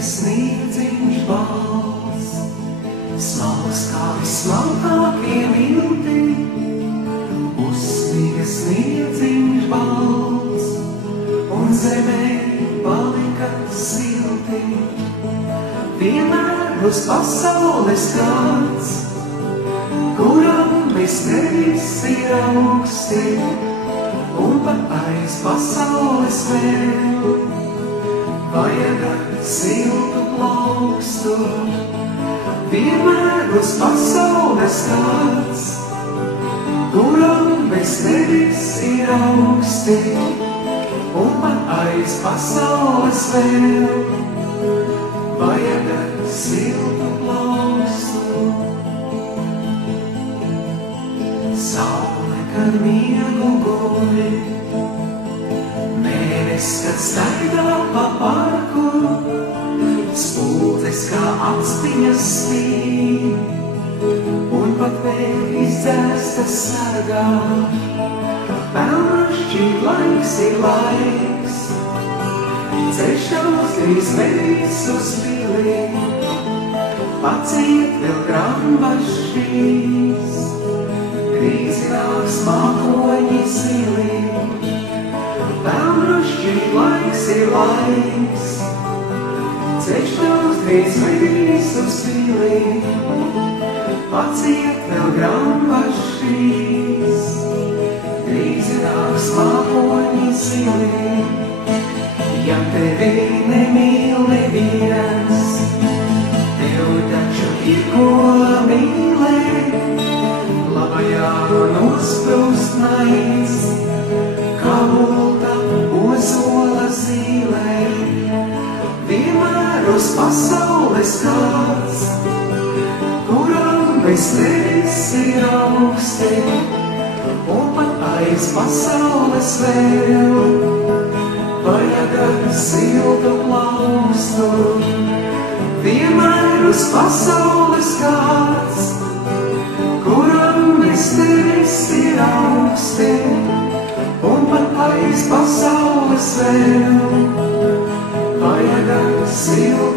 Sniedziņš balts, smalks kā vismalkākie milti. Uzsniga sniedziņš balts, un zemē palika silti. Vienmēr uz pasaules kāds, kuram bez tevis ir augsti, un pat aiz pasaules vēl vajag siltu plaukstu. Vienmēr uz pasaules kāds, kuram bez tevis ir augsti, un pat aiz pasaules vēl vajag siltu plaukstu. Saule, kad miegu guļ, mēnesis, kad staigā pa parku, spuldzes kā actiņas spīd, un pat vēl izdzēstas sargā. Pelnašķīt laiks ir laiks, ceļš tavs drīz vedīs uz pili, paciet vēl grambašķīs, drīz nāks mākoņi zili. Pelnašķīt laiks ir laiks, ceļš tavs drīz vedīs uz pili, paciet vēl grambašķīs, drīz nāks mākoņi zili. Ja tevi nemīl neviens, tev taču ir ko mīlēt, labajā nosprūst naids, kā bulta ozola zīlē. Vienmēr uz pasaules kāds, kuram bez tevis ir augsti, un pat aiz pasaules vēl vajag siltu plaukstu. Vienmēr uz pasaules kāds, kuram bez tevis ir augsti, un pat aiz pasaules vēl vajag siltu